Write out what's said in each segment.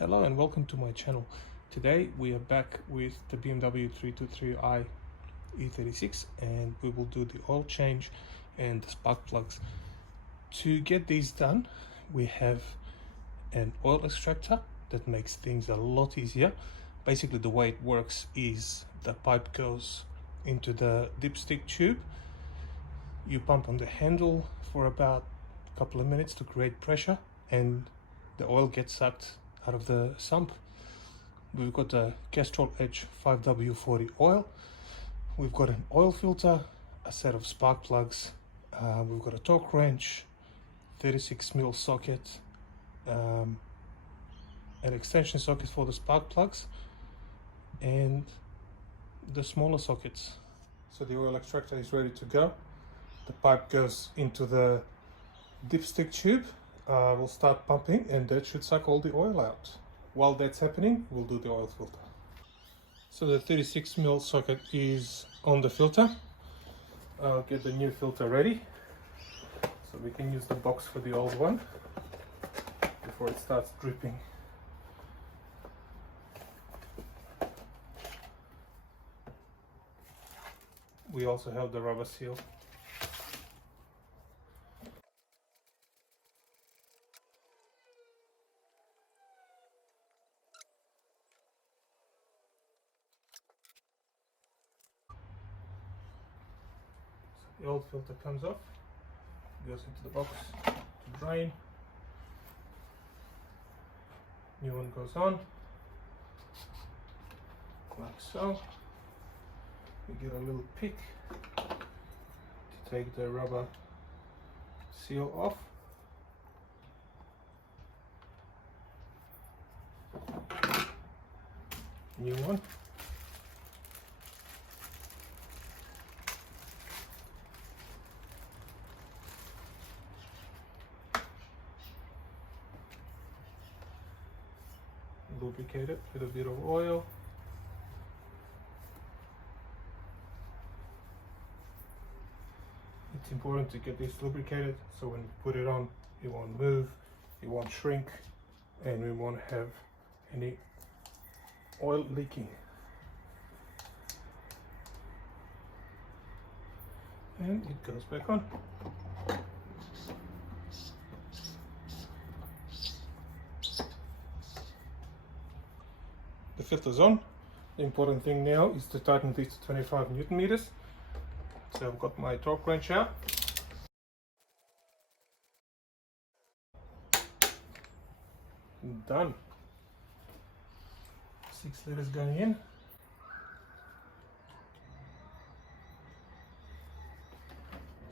Hello and welcome to my channel. Today we are back with the BMW 323i E36 and we will do the oil change and the spark plugs. To get these done, we have an oil extractor that makes things a lot easier. Basically the way it works is the pipe goes into the dipstick tube. You pump on the handle for about a couple of minutes to create pressure and the oil gets sucked out of the sump. We've got a Castrol Edge 5W40 oil. We've got an oil filter, a set of spark plugs. We've got a torque wrench, 36mm socket, an extension socket for the spark plugs, and the smaller sockets. So the oil extractor is ready to go. The pipe goes into the dipstick tube. We'll start pumping and that should suck all the oil out. While that's happening, we'll do the oil filter. So the 36mm socket is on the filter. I'll get the new filter ready so we can use the box for the old one before it starts dripping. We also have the rubber seal. The old filter comes off, goes into the box to drain. New one goes on, like so. We get a little pick to take the rubber seal off. New one. Lubricate it with a bit of oil. It's important to get this lubricated so when you put it on, it won't move, it won't shrink, and we won't have any oil leaking. And it goes back on. The filter's on. The important thing now is to tighten these to 25 Newton meters. So I've got my torque wrench out. Done. 6 liters going in.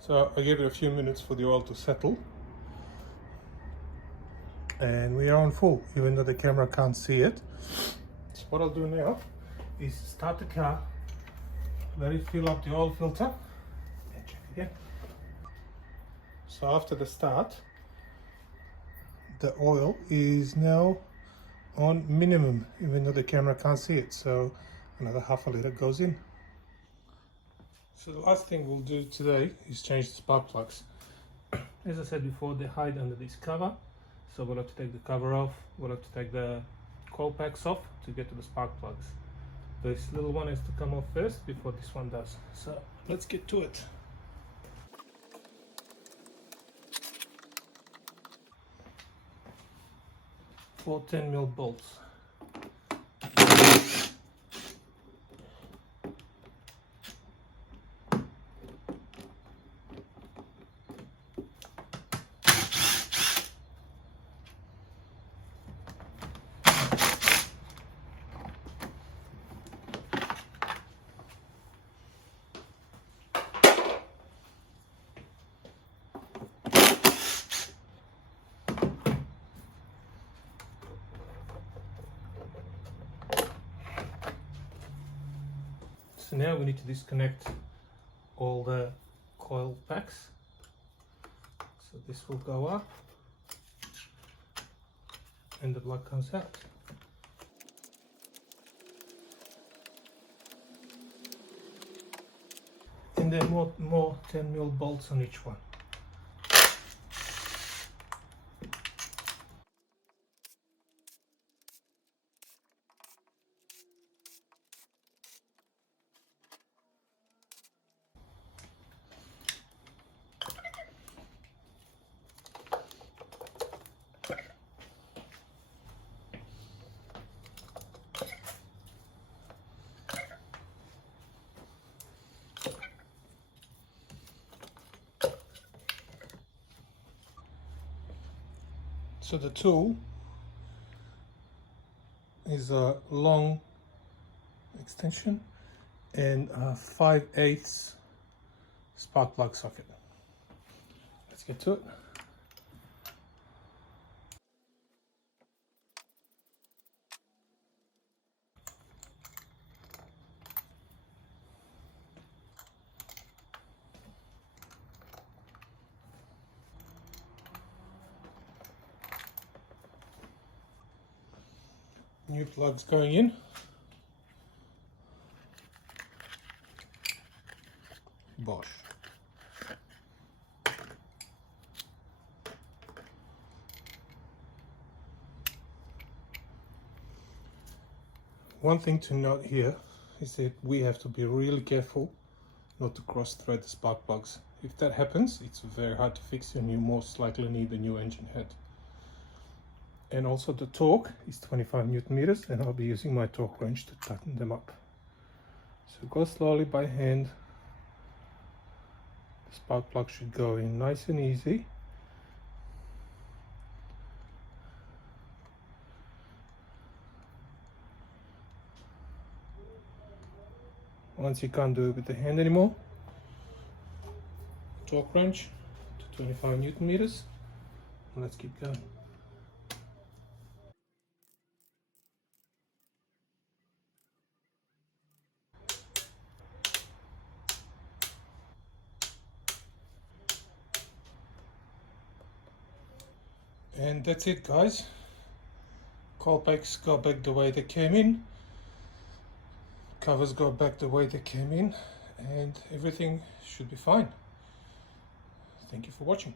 So I gave it a few minutes for the oil to settle. And we are on full, even though the camera can't see it. So what I'll do now is start the car, let it fill up the oil filter, and check again. So after the start, the oil is now on minimum, even though the camera can't see it. So another half a liter goes in. So the last thing we'll do today is change the spark plugs. As I said before, they hide under this cover. So we'll have to take the cover off, we'll have to take the coil packs off to get to the spark plugs. This little one has to come off first before this one does. So let's get to it. Four 10mm bolts. So now we need to disconnect all the coil packs. So this will go up and the plug comes out. And then more 10mm bolts on each one. So the tool is a long extension and a 5/8 spark plug socket. Let's get to it. New plugs going in. Bosch. One thing to note here is that we have to be really careful not to cross thread the spark plugs. If that happens, it's very hard to fix and you most likely need a new engine head. And also the torque is 25 Newton meters, and I'll be using my torque wrench to tighten them up. So go slowly by hand. The spark plug should go in nice and easy. Once you can't do it with the hand anymore, torque wrench to 25 Newton meters, and let's keep going. And that's it, guys. Callbacks go back the way they came in, covers go back the way they came in, and everything should be fine. Thank you for watching.